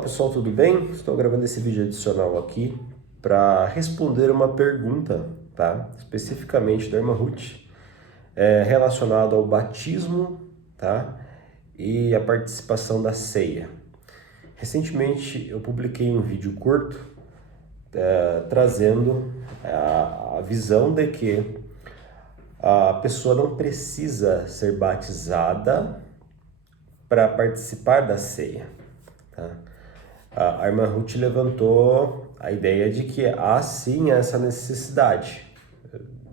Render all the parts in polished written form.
Olá pessoal, tudo bem? Estou gravando esse vídeo adicional aqui para responder uma pergunta, tá? Especificamente da irmã Ruth, relacionado ao batismo, tá? E a participação da ceia. Recentemente eu publiquei um vídeo curto trazendo a visão de que a pessoa não precisa ser batizada para participar da ceia, tá? A irmã Ruth levantou a ideia de que há sim essa necessidade,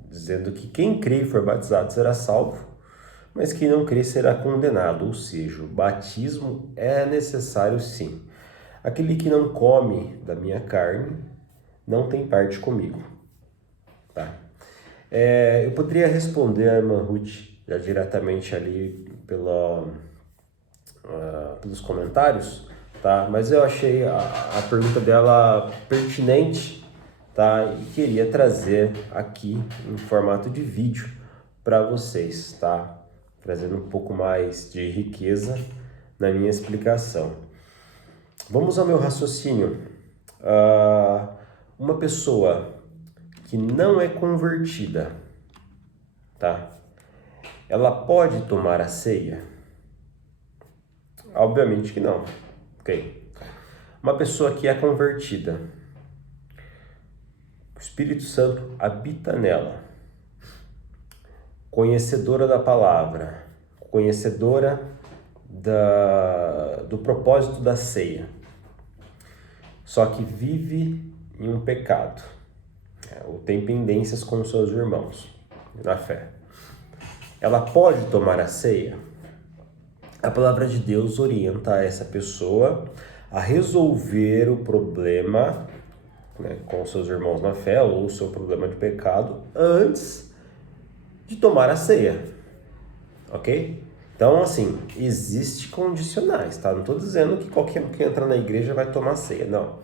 dizendo que quem crê e for batizado será salvo, mas quem não crê será condenado, ou seja, o batismo é necessário sim. Aquele que não come da minha carne não tem parte comigo, tá? Eu poderia responder a irmã Ruth já diretamente ali pelos comentários, tá? Mas eu achei a pergunta dela pertinente, tá? E queria trazer aqui em formato de vídeo para vocês, tá? Trazendo um pouco mais de riqueza na minha explicação. Vamos ao meu raciocínio. Uma pessoa que não é convertida, tá? Ela pode tomar a ceia? Obviamente que não. Ok. Uma pessoa que é convertida, o Espírito Santo habita nela, conhecedora da palavra, conhecedora do propósito da ceia, só que vive em um pecado, ou tem pendências com seus irmãos na fé. Ela pode tomar a ceia? A palavra de Deus orienta essa pessoa a resolver o problema, né, com seus irmãos na fé ou o seu problema de pecado antes de tomar a ceia, ok? Então, assim, existe condicionais, tá? Não estou dizendo que qualquer um que entra na igreja vai tomar ceia, não.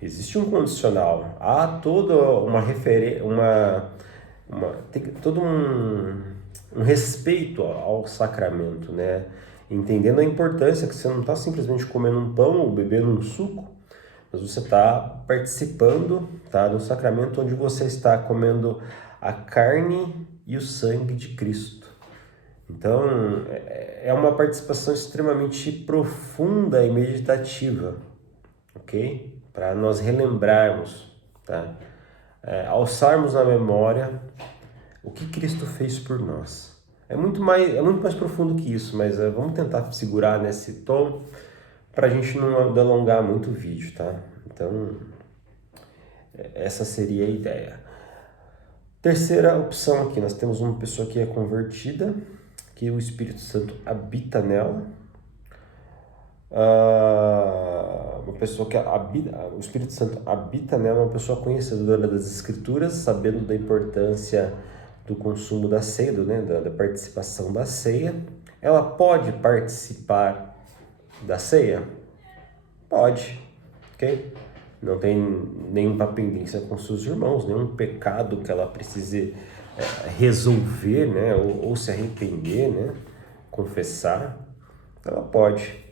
Existe um condicional, há toda uma referência, tem todo um respeito ao sacramento, né? Entendendo a importância que você não está simplesmente comendo um pão ou bebendo um suco, mas você está participando, tá, do sacramento onde você está comendo a carne e o sangue de Cristo. Então, é uma participação extremamente profunda e meditativa, ok? Para nós relembrarmos, tá? Alçarmos na memória o que Cristo fez por nós. É muito mais profundo que isso, mas vamos tentar segurar nesse tom para a gente não delongar muito o vídeo, tá? Então, essa seria a ideia. Terceira opção aqui, nós temos uma pessoa que é convertida, que o Espírito Santo habita nela. Uma pessoa que o Espírito Santo habita nela, uma pessoa conhecedora das Escrituras, sabendo da importância do consumo da ceia, da participação da ceia. Ela pode participar da ceia? Pode, ok? Não tem nenhuma pendência com seus irmãos, nenhum pecado que ela precise resolver, né? Ou se arrepender, né? Confessar. Ela pode.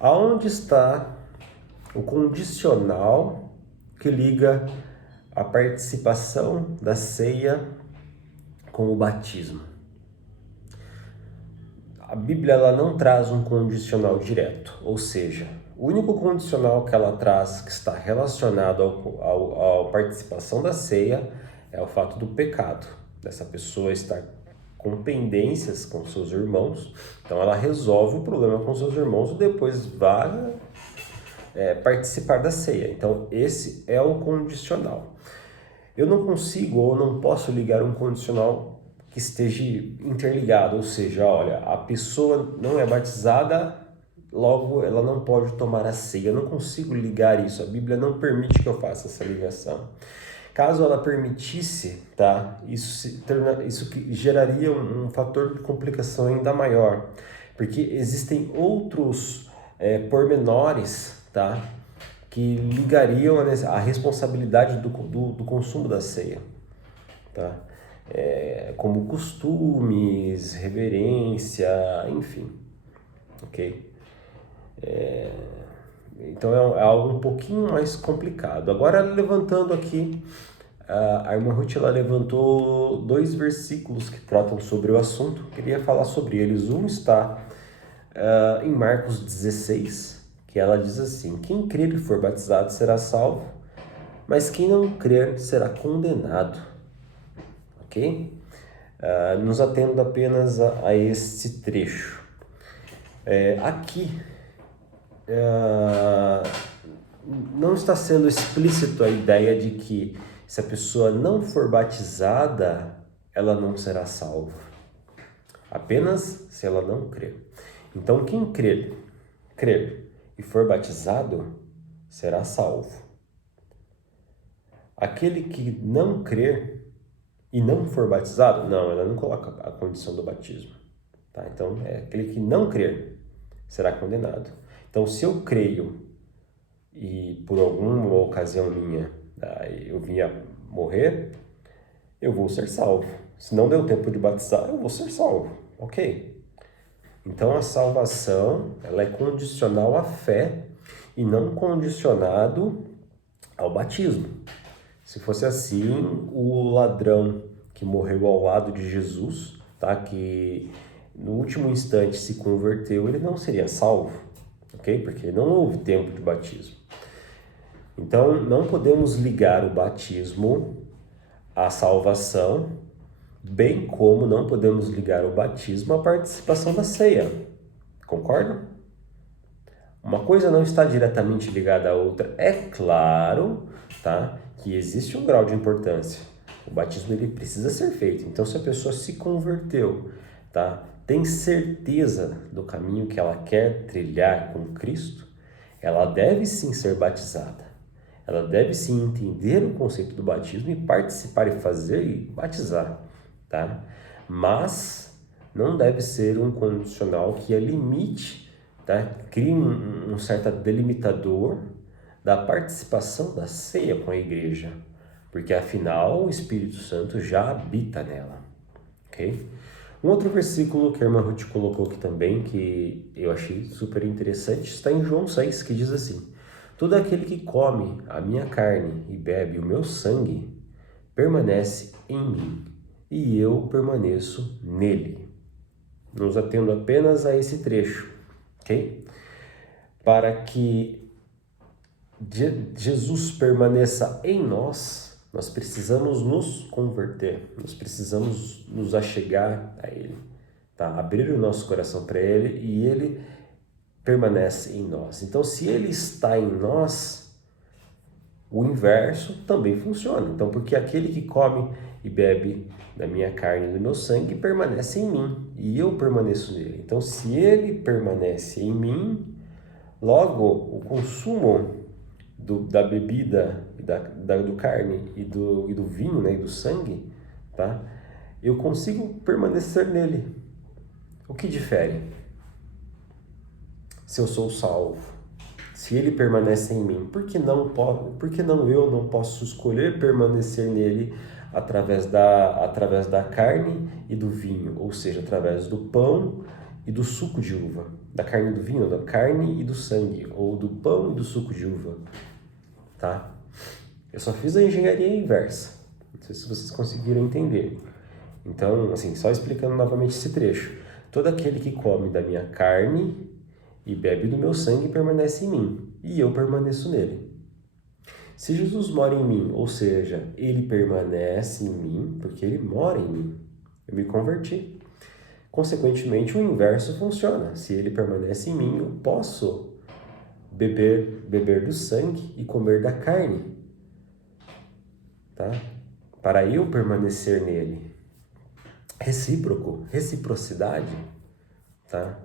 Aonde está o condicional que liga a participação da ceia com o batismo? A Bíblia ela não traz um condicional direto, ou seja, o único condicional que ela traz que está relacionado à participação da ceia é o fato do pecado, dessa pessoa estar com pendências com seus irmãos, então ela resolve o problema com seus irmãos e depois vai participar da ceia. Então esse é o condicional. Eu não consigo ou não posso ligar um condicional que esteja interligado, ou seja, olha, a pessoa não é batizada, logo ela não pode tomar a ceia. Eu não consigo ligar isso, a Bíblia não permite que eu faça essa ligação. Caso ela permitisse, tá, isso que geraria um fator de complicação ainda maior, porque existem outros pormenores, tá, que ligariam a responsabilidade do consumo da ceia, tá? Como costumes, reverência, enfim, ok? Então é algo um pouquinho mais complicado. Agora, levantando aqui, a irmã Ruth, ela levantou 2 versículos que tratam sobre o assunto. Queria falar sobre eles. Um está em Marcos 16, que ela diz assim: quem crer e for batizado será salvo, mas quem não crer será condenado. Ok? Nos atendo apenas a este trecho. Aqui não está sendo explícito a ideia de que se a pessoa não for batizada, ela não será salva. Apenas se ela não crer. Então, quem crer e for batizado, será salvo. Aquele que não crer e não for batizado, não, ela não coloca a condição do batismo. Tá? Então, aquele que não crer será condenado. Então, se eu creio e por alguma ocasião minha eu vinha morrer, eu vou ser salvo. Se não deu tempo de batizar, eu vou ser salvo. Ok? Então, a salvação, ela é condicional à fé e não condicionado ao batismo. Se fosse assim, o ladrão que morreu ao lado de Jesus, tá? Que no último instante se converteu, ele não seria salvo, ok? Porque não houve tempo de batismo. Então, não podemos ligar o batismo à salvação, bem como não podemos ligar o batismo à participação da ceia. Concordam? Uma coisa não está diretamente ligada à outra. É claro, tá, que existe um grau de importância. O batismo ele precisa ser feito. Então, se a pessoa se converteu, tá, tem certeza do caminho que ela quer trilhar com Cristo, ela deve sim ser batizada. Ela deve sim entender o conceito do batismo e participar e fazer e batizar, tá? Mas não deve ser um condicional que a limite, tá? Crie um certo delimitador da participação da ceia com a igreja, porque afinal o Espírito Santo já habita nela, ok? Um outro versículo que a irmã Ruth colocou aqui também, que eu achei super interessante, está em João 6, que diz assim: todo aquele que come a minha carne e bebe o meu sangue permanece em mim, e eu permaneço nele. Nos atendo apenas a esse trecho, ok? Para que Jesus permaneça em nós, nós precisamos nos converter, nós precisamos nos achegar a Ele, tá? Abrir o nosso coração para Ele e Ele permanece em nós. Então, se Ele está em nós, o inverso também funciona. Então, porque aquele que come e bebe da minha carne e do meu sangue permanece em mim e eu permaneço nele. Então, se Ele permanece em mim, logo o consumo da bebida, do carne e do vinho, né, e do sangue, tá? Eu consigo permanecer nele. O que difere? Se eu sou salvo, se ele permanece em mim, por que não eu não posso escolher permanecer nele através da carne e do vinho, ou seja, através do pão e do suco de uva, da carne e do vinho, da carne e do sangue, ou do pão e do suco de uva, tá? Eu só fiz a engenharia inversa, não sei se vocês conseguiram entender. Então, assim, só explicando novamente esse trecho: todo aquele que come da minha carne e bebe do meu sangue permanece em mim, e eu permaneço nele. Se Jesus mora em mim, ou seja, ele permanece em mim, porque ele mora em mim, eu me converti. Consequentemente, o inverso funciona. Se ele permanece em mim, eu posso beber do sangue e comer da carne, tá? Para eu permanecer nele. Reciprocidade, tá?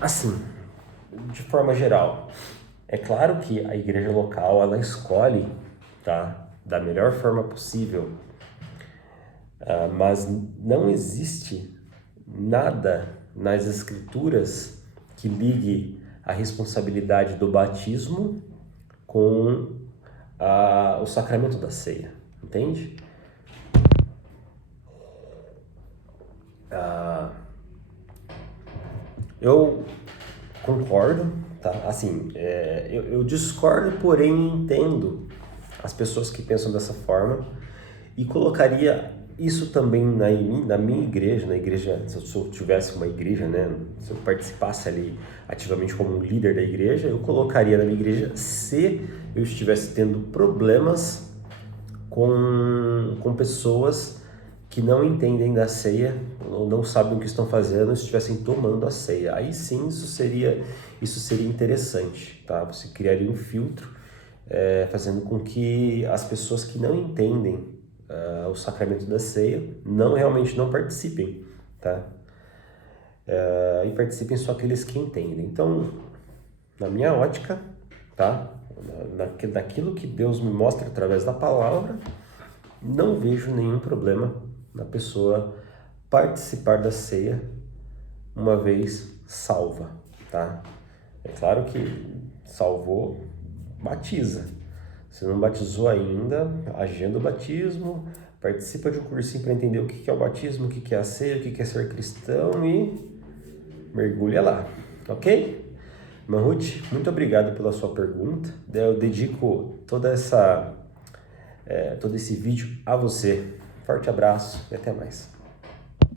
Assim, de forma geral, é claro que a igreja local ela escolhe, tá, da melhor forma possível, mas não existe nada nas escrituras que ligue a responsabilidade do batismo com o sacramento da ceia, entende? Eu concordo tá? Assim, eu discordo, porém entendo as pessoas que pensam dessa forma e colocaria isso também na minha igreja, na igreja, se eu tivesse uma igreja, né? Se eu participasse ali ativamente como um líder da igreja, eu colocaria na minha igreja se eu estivesse tendo problemas com pessoas que não entendem da ceia ou não sabem o que estão fazendo, estivessem tomando a ceia. Aí sim, isso seria interessante, tá? Você criaria um filtro, fazendo com que as pessoas que não entendem o sacramento da ceia realmente não participem, tá? E participem só aqueles que entendem. Então, na minha ótica, tá? Daquilo que Deus me mostra através da palavra, não vejo nenhum problema na pessoa participar da ceia uma vez salva, tá? É claro que salvou, batiza. Se não batizou ainda, agenda o batismo, participa de um cursinho para entender o que é o batismo, o que é a ceia, o que é ser cristão e mergulha lá, ok? Irmã Ruth, muito obrigado pela sua pergunta. Eu dedico todo esse vídeo a você. Forte abraço e até mais.